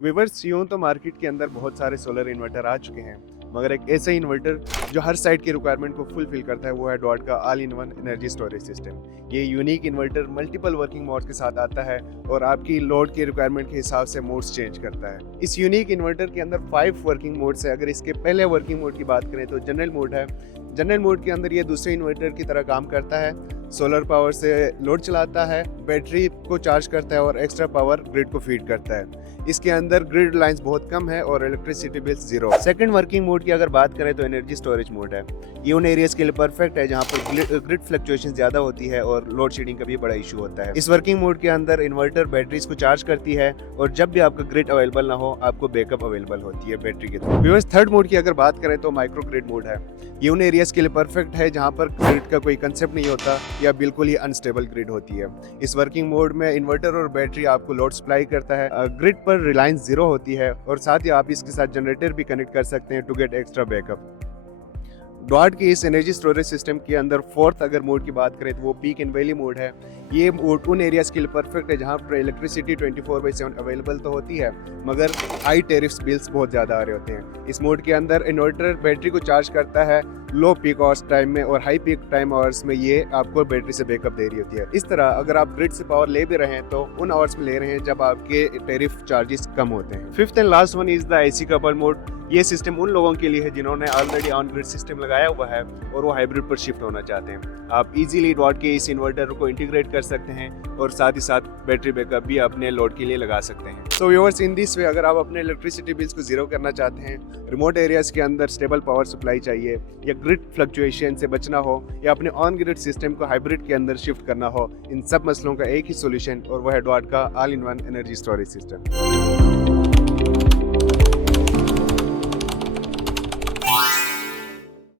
Weavers यूं तो market के अंदर बहुत सारे सोलर इन्वर्टर आ चुके हैं, मगर एक ऐसा इन्वर्टर जो हर साइट की रिक्वायरमेंट को फुलफिल करता है वो है डॉट का all in one energy storage system. ये unique inverter multiple working modes के साथ आता है और आपकी लोड की रिक्वायरमेंट के हिसाब से मोड्स चेंज करता है। इस यूनिक इन्वर्टर के अंदर 5 वर्किंग मोड्स है। अगर इसके पहले वर्किंग मोड की बात करें तो जनरल मोड है। जनरल मोड के अंदर ये दूसरे इन्वर्टर की तरह काम करता है, सोलर पावर से लोड चलाता है, बैटरी को चार्ज करता है और एक्स्ट्रा पावर ग्रिड को फीड करता है। इसके अंदर ग्रिड लाइंस बहुत कम है और electricity bills zero. Second working mode की अगर बात करें तो एनर्जी स्टोरेज मोड है। ये उन एरियाज के लिए परफेक्ट है जहां पर ग्रिड फ्लक्चुएशन ज्यादा होती है और लोड शेडिंग का भी बड़ा इशू होता है। इस वर्किंग मोड के अंदर इन्वर्टर बैटरीज को चार्ज करती है और जब भी आपका ग्रिड अवेलेबल ना हो आपको बैकअप अवेलेबल होती है बैटरी के थ्रू। व्यूअर्स, थर्ड मोड की अगर बात करें तो माइक्रो ग्रिड मोड है। ये उन एरियाज के लिए परफेक्ट है जहां पर ग्रिड का कोई कंसेप्ट नहीं होता या बिल्कुल ही अनस्टेबल ग्रिड होती है। इस वर्किंग मोड में इन्वर्टर और बैटरी आपको लोड सप्लाई करता है, ग्रिड पर रिलायंस जीरो होती है और साथ ही आप इसके साथ जनरेटर भी कनेक्ट कर सकते हैं to get extra backup. Dot के इस एनर्जी स्टोरेज सिस्टम के अंदर फोर्थ अगर मोड की बात करें तो वो पीक एंड वैली मोड है। ये मोड उन एरियाज के लिए परफेक्ट है जहां पर इलेक्ट्रिसिटी 24/7 अवेलेबल तो होती है मगर हाई टेरिफ्स बिल्स बहुत ज़्यादा आ रहे होते हैं। इस मोड के अंदर इन्वर्टर बैटरी को चार्ज करता है लो पीक आवर्स टाइम में और हाई पीक टाइम आवर्स में ये आपको बैटरी से बैकअप दे रही होती है। इस तरह अगर आप ग्रिड से पावर ले भी रहे हैं तो उन आवर्स में ले रहे हैं जब आपके टेरिफ चार्जेस कम होते हैं। Fifth and last one is the AC couple mode. ये सिस्टम उन लोगों के लिए है जिन्होंने ऑलरेडी ऑन ग्रिड सिस्टम लगाया हुआ है और वो हाइब्रिड पर शिफ्ट होना चाहते हैं। आप इजीली डॉट के इस इन्वर्टर को इंटीग्रेट कर सकते हैं और साथ ही साथ बैटरी बैकअप भी अपने लोड के लिए लगा सकते हैं। So viewers, in this way अगर आप अपने इलेक्ट्रिसिटी बिल्स को जीरो करना चाहते हैं, रिमोट एरियाज के अंदर स्टेबल पावर सप्लाई चाहिए या ग्रिड फ्लक्चुएशन से बचना हो या अपने ऑन ग्रिड सिस्टम को हाइब्रिड के अंदर शिफ्ट करना हो, इन सब मसलों का एक ही सोल्यूशन और वह है डॉट का all in one energy storage system.